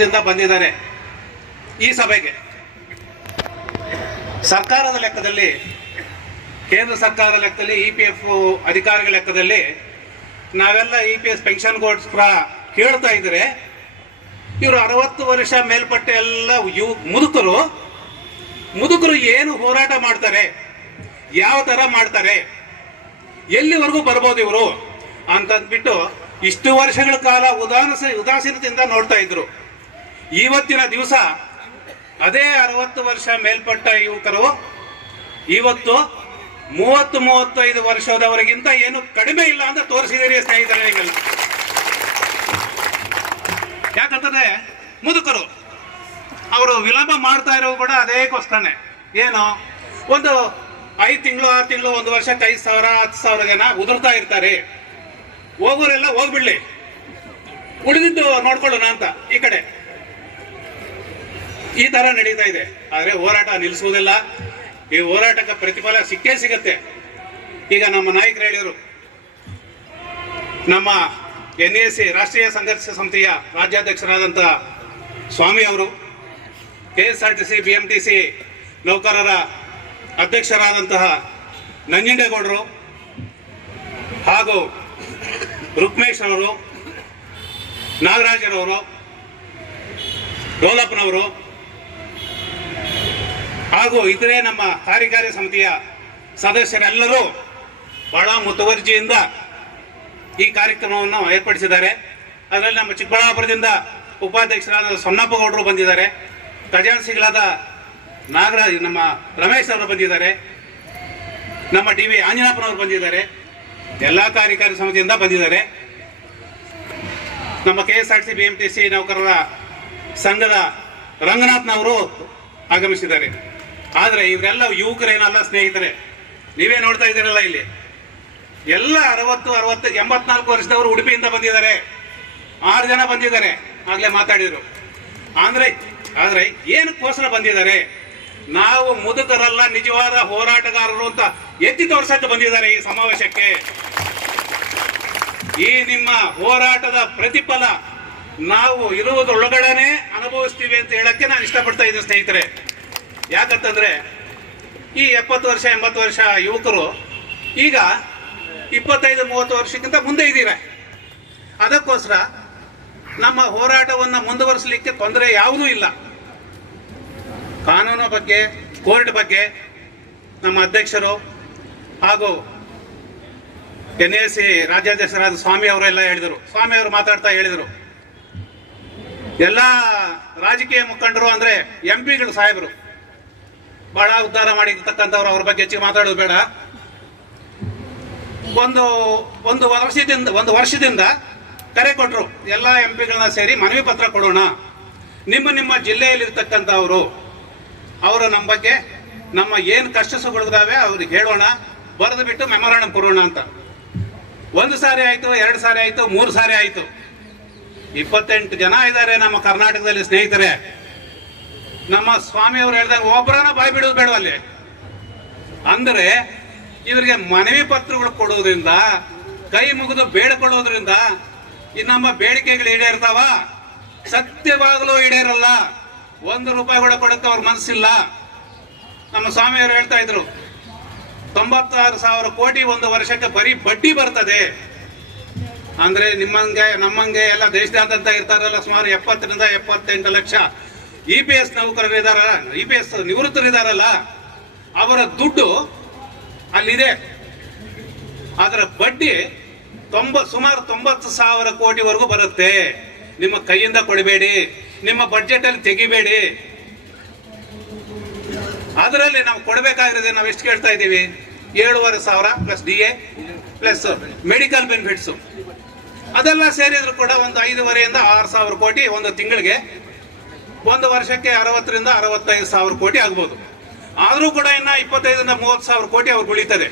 ದಿಂದ ಬಂದಿದ್ದಾರೆ ಈ ಸಭೆಗೆ. ಸರ್ಕಾರದ ಲೆಕ್ಕದಲ್ಲಿ, ಕೇಂದ್ರ ಸರ್ಕಾರದ ಲೆಕ್ಕದಲ್ಲಿ, ಇ ಪಿ ಎಫ್ ಅಧಿಕಾರಿಗಳ ಲೆಕ್ಕದಲ್ಲಿ ನಾವೆಲ್ಲ ಇ ಪಿ ಎಸ್ ಪೆನ್ಷನ್ಗೋಸ್ಕರ ಕೇಳ್ತಾ ಇದ್ರೆ, ಇವರು ಅರವತ್ತು ವರ್ಷ ಮೇಲ್ಪಟ್ಟ ಎಲ್ಲ ಯು ಮುದುಕರು ಮುದುಕರು ಏನು ಹೋರಾಟ ಮಾಡ್ತಾರೆ, ಯಾವ ತರ ಮಾಡ್ತಾರೆ, ಎಲ್ಲಿವರೆಗೂ ಬರ್ಬೋದು ಇವರು ಅಂತಂದ್ಬಿಟ್ಟು ಇಷ್ಟು ವರ್ಷಗಳ ಕಾಲ ಉದಾಸ ಉದಾಸೀನತೆಯಿಂದ ನೋಡ್ತಾ ಇದ್ರು. ಇವತ್ತಿನ ದಿವಸ ಅದೇ ಅರವತ್ತು ವರ್ಷ ಮೇಲ್ಪಟ್ಟ ಯುವಕರು ಇವತ್ತು ಮೂವತ್ತು ಮೂವತ್ತೈದು ವರ್ಷದವರಿಗಿಂತ ಏನು ಕಡಿಮೆ ಇಲ್ಲ ಅಂತ ತೋರಿಸಿದಿರಿ ಸ್ನೇಹಿತರೆ ಯಾಕಂತಂದ್ರೆ ಮುದುಕರು, ಅವರು ವಿಳಂಬ ಮಾಡ್ತಾ ಇರೋದು ಕೂಡ ಅದೇ ಅದೇಗೋಸ್ಕರನೇ ಏನು? ಒಂದು ಐದು ತಿಂಗಳು, ಆರು ತಿಂಗಳು, ಒಂದು ವರ್ಷಕ್ಕೆ ಐದು ಸಾವಿರ, ಹತ್ತು ಸಾವಿರ ಜನ ಉದುರ್ತಾ ಇರ್ತಾರೆ. ಹೋಗೋರೆಲ್ಲ ಹೋಗ್ಬಿಡ್ಲಿ. ಉಳಿದಿದ್ದು ನೋಡ್ಕೊಳ್ಳೋಣ ಅಂತ ಈ ಕಡೆ. ಈ ತರ ನಡೀತಾ ಇದೆ. ಆದ್ರೆ ಹೋರಾಟ ನಿಲ್ಲಿಸುವುದಿಲ್ಲ. ಈ ಹೋರಾಟಕ್ಕೆ ಪ್ರತಿಫಲ ಸಿಕ್ಕೇ ಸಿಗತ್ತೆ. ಈಗ ನಮ್ಮ ನಾಯಕರು ಹೇಳಿದರು ನಮ್ಮ ಎನ್ ಎ ಸಿ ರಾಷ್ಟ್ರೀಯ ಸಂಘರ್ಷ ಸಮಿತಿಯ ರಾಜ್ಯಾಧ್ಯಕ್ಷರಾದಂತಹ ಸ್ವಾಮಿ ಅವರು K S R T C, B M T C ನೌಕರರ ಅಧ್ಯಕ್ಷರಾದಂತಹ ನಂಜುಂಡೇಗೌಡರು ಹಾಗೂ ರುಕ್ಮೇಶ್ ಅವರು ನಾಗರಾಜರವರು, ಡೋಲಪ್ಪನವರು ಹಾಗೂ ಇತರೆ ನಮ್ಮ ಕಾರ್ಯಕಾರಿ ಸಮಿತಿಯ ಸದಸ್ಯರೆಲ್ಲರೂ ಬಹಳ ಮುತುವರ್ಜಿಯಿಂದ ಈ ಕಾರ್ಯಕ್ರಮವನ್ನು ಏರ್ಪಡಿಸಿದ್ದಾರೆ. ಅದರಲ್ಲಿ ನಮ್ಮ ಚಿಕ್ಕಬಳ್ಳಾಪುರದಿಂದ ಉಪಾಧ್ಯಕ್ಷರಾದ ಸೊನ್ನಪ್ಪಗೌಡರು ಬಂದಿದ್ದಾರೆ. ಖಜಾನ್ಸಿಗಳಾದ ನಾಗರಾಜ್, ನಮ್ಮ ರಮೇಶ್ ಅವರು ಬಂದಿದ್ದಾರೆ. ನಮ್ಮ ಡಿ ವಿ ಆಂಜನಾಪುರವರು ಬಂದಿದ್ದಾರೆ. ಎಲ್ಲ ಕಾರ್ಯಕಾರಿ ಸಮಿತಿಯಿಂದ ಬಂದಿದ್ದಾರೆ. ನಮ್ಮ K S R C B M C ನೌಕರರ ಸಂಘದ ರಂಗನಾಥ್ನವರು ಆಗಮಿಸಿದ್ದಾರೆ. ಆದರೆ ಇವರೆಲ್ಲ ಯುವಕರೇನಲ್ಲ ಸ್ನೇಹಿತರೆ? ನೀವೇ ನೋಡ್ತಾ ಇದ್ದೀರಲ್ಲ ಇಲ್ಲಿ. ಎಲ್ಲ ಅರವತ್ತು ಅರವತ್ತು, ಎಂಬತ್ನಾಲ್ಕು ವರ್ಷದವರು ಉಡುಪಿಯಿಂದ ಬಂದಿದ್ದಾರೆ. ಆರು ಜನ ಬಂದಿದ್ದಾರೆ, ಆಗ್ಲೇ ಮಾತಾಡಿದ್ರು. ಅಂದ್ರೆ ಆದ್ರೆ ಏನಕ್ಕೋಸ್ಕರ ಬಂದಿದ್ದಾರೆ? ನಾವು ಮುದುಕರಲ್ಲ, ನಿಜವಾದ ಹೋರಾಟಗಾರರು ಅಂತ ಎತ್ತಿ ತೋರ್ಸಕ್ಕೆ ಬಂದಿದ್ದಾರೆ ಈ ಸಮಾವೇಶಕ್ಕೆ. ಈ ನಿಮ್ಮ ಹೋರಾಟದ ಪ್ರತಿಫಲ ನಾವು ಇರುವುದರೊಳಗಡೆನೆ ಅನುಭವಿಸ್ತೀವಿ ಅಂತ ಹೇಳಕ್ಕೆ ನಾನು ಇಷ್ಟಪಡ್ತಾ ಇದ್ದೀನಿ ಸ್ನೇಹಿತರೆ. ಯಾಕಂತಂದ್ರೆ ಈ ಎಪ್ಪತ್ತು ವರ್ಷ, ಎಂಬತ್ತು ವರ್ಷ ಯುವಕರು ಈಗ ಇಪ್ಪತ್ತೈದು, ಮೂವತ್ತು ವರ್ಷಕ್ಕಿಂತ ಮುಂದೆ ಇದ್ದೀರ? ಅದಕ್ಕೋಸ್ಕರ ನಮ್ಮ ಹೋರಾಟವನ್ನು ಮುಂದುವರಿಸಲಿಕ್ಕೆ ತೊಂದರೆ ಯಾವುದೂ ಇಲ್ಲ. ಕಾನೂನು ಬಗ್ಗೆ, ಕೋರ್ಟ್ ಬಗ್ಗೆ ನಮ್ಮ ಅಧ್ಯಕ್ಷರು ಹಾಗೂ ಎನ್ ಎ ಸಿ ರಾಜ್ಯಾಧ್ಯಕ್ಷರಾದ ಸ್ವಾಮಿ ಅವರೆಲ್ಲ ಹೇಳಿದರು. ಸ್ವಾಮಿ ಅವರು ಮಾತಾಡ್ತಾ ಹೇಳಿದರು. ಎಲ್ಲ ರಾಜಕೀಯ ಮುಖಂಡರು ಅಂದ್ರೆ ಎಂ ಪಿಗಳು ಸಾಹೇಬರು. ಬಹಳ ಉದ್ಧಾರ ಮಾಡಿರ್ತಕ್ಕಂಥವ್ರು ಅವ್ರ ಬಗ್ಗೆ ಹೆಚ್ಚಿಗೆ ಮಾತಾಡೋದು ಬೇಡ. ಒಂದು ಒಂದು ವರ್ಷದಿಂದ ಒಂದು ವರ್ಷದಿಂದ ಕರೆ ಕೊಟ್ಟರು ಎಲ್ಲ ಎಂ ಪಿಗಳನ್ನ ಸೇರಿ ಮನವಿ ಪತ್ರ ಕೊಡೋಣ. ನಿಮ್ಮ ನಿಮ್ಮ ಜಿಲ್ಲೆಯಲ್ಲಿರ್ತಕ್ಕಂಥವರು, ಅವರು ನಮ್ಮ ಬಗ್ಗೆ ನಮ್ಮ ಏನು ಕಷ್ಟ ಸುಗಳಿದಾವೆ ಅವ್ರಿಗೆ ಹೇಳೋಣ, ಬರೆದು ಬಿಟ್ಟು ಮೆಮೊರಾಂಡಮ್ ಕೊಡೋಣ ಅಂತ. ಒಂದು ಸಾರಿ ಆಯಿತು, ಎರಡು ಸಾರಿ ಆಯಿತು, ಮೂರು ಸಾರಿ ಆಯಿತು. ಇಪ್ಪತ್ತೆಂಟು ಜನ ಇದ್ದಾರೆ ನಮ್ಮ ಕರ್ನಾಟಕದಲ್ಲಿ ಸ್ನೇಹಿತರೆ. ನಮ್ಮ ಸ್ವಾಮಿಯವರು ಹೇಳಿದಾಗ ಒಬ್ಬರನ್ನ ಬಾಯಿ ಬಿಡೋದು ಬೇಡ ಅಲ್ಲಿ ಅಂದ್ರೆ ಇವರಿಗೆ ಮನವಿ ಪತ್ರಗಳು ಕೊಡೋದ್ರಿಂದ, ಕೈ ಮುಗಿದು ಬೇಡಿಕೊಳ್ಳೋದ್ರಿಂದ ಈ ನಮ್ಮ ಬೇಡಿಕೆಗಳು ಈಡೇರ್ತಾವ? ಸತ್ಯವಾಗಲೂ ಈಡೇರಲ್ಲ. ಒಂದು ರೂಪಾಯಿ ಕೂಡ ಕೊಡಕ್ಕೆ ಅವ್ರ ಮನಸ್ಸಿಲ್ಲ ನಮ್ಮ ಸ್ವಾಮಿಯವರು ಹೇಳ್ತಾ ಇದ್ರು, ತೊಂಬತ್ತಾರು ಸಾವಿರ ಕೋಟಿ ಒಂದು ವರ್ಷಕ್ಕೆ ಬರೀ ಬಡ್ಡಿ ಬರ್ತದೆ. ಅಂದ್ರೆ ನಿಮ್ಮಂಗೆ, ನಮ್ಮಂಗೆ ಎಲ್ಲ ದೇಶದಾದ್ಯಂತ ಇರ್ತಾರಲ್ಲ ಸುಮಾರು ಎಪ್ಪತ್ತರಿಂದ ಎಪ್ಪತ್ತೆಂಟು ಲಕ್ಷ. ಇ ಪಿ ಎಸ್ ನೌಕರರು ಇದಾರಲ್ಲ ಇ ಪಿ ಎಸ್ ನಿವೃತ್ತರಿದಾರಲ್ಲ ಅವರ ದುಡ್ಡು ಅಲ್ಲಿದೆ. ಅದರ ಬಡ್ಡಿ ತೊಂಬ, ಸುಮಾರು ತೊಂಬತ್ತು ಸಾವಿರ ಕೋಟಿವರೆಗೂ ಬರುತ್ತೆ. ನಿಮ್ಮ ಕೈಯಿಂದ ಕೊಡಬೇಡಿ, ನಿಮ್ಮ ಬಡ್ಜೆಟ್ ಅಲ್ಲಿ ತೆಗಿಬೇಡಿ. ಅದರಲ್ಲಿ ನಾವು ಕೊಡಬೇಕಾಗಿರೋದು ನಾವು ಎಷ್ಟು ಕೇಳ್ತಾ ಇದ್ದೀವಿ? ಏಳುವರೆ ಸಾವಿರ plus D A plus medical benefits ಅದೆಲ್ಲ ಸೇರಿದ್ರು ಕೂಡ ಒಂದು ಐದೂವರೆಯಿಂದ ಆರು ಸಾವಿರ ಕೋಟಿ ಒಂದು ತಿಂಗಳಿಗೆ ಒಂದು ವರ್ಷಕ್ಕೆ ಅರವತ್ತರಿಂದ ಅರವತ್ತೈದು ಸಾವಿರ ಕೋಟಿ ಆಗ್ಬೋದು. ಆದರೂ ಕೂಡ ಇನ್ನು ಇಪ್ಪತ್ತೈದರಿಂದ ಮೂವತ್ತು ಸಾವಿರ ಕೋಟಿ ಅವ್ರಿಗೆ ಉಳಿತದೆ.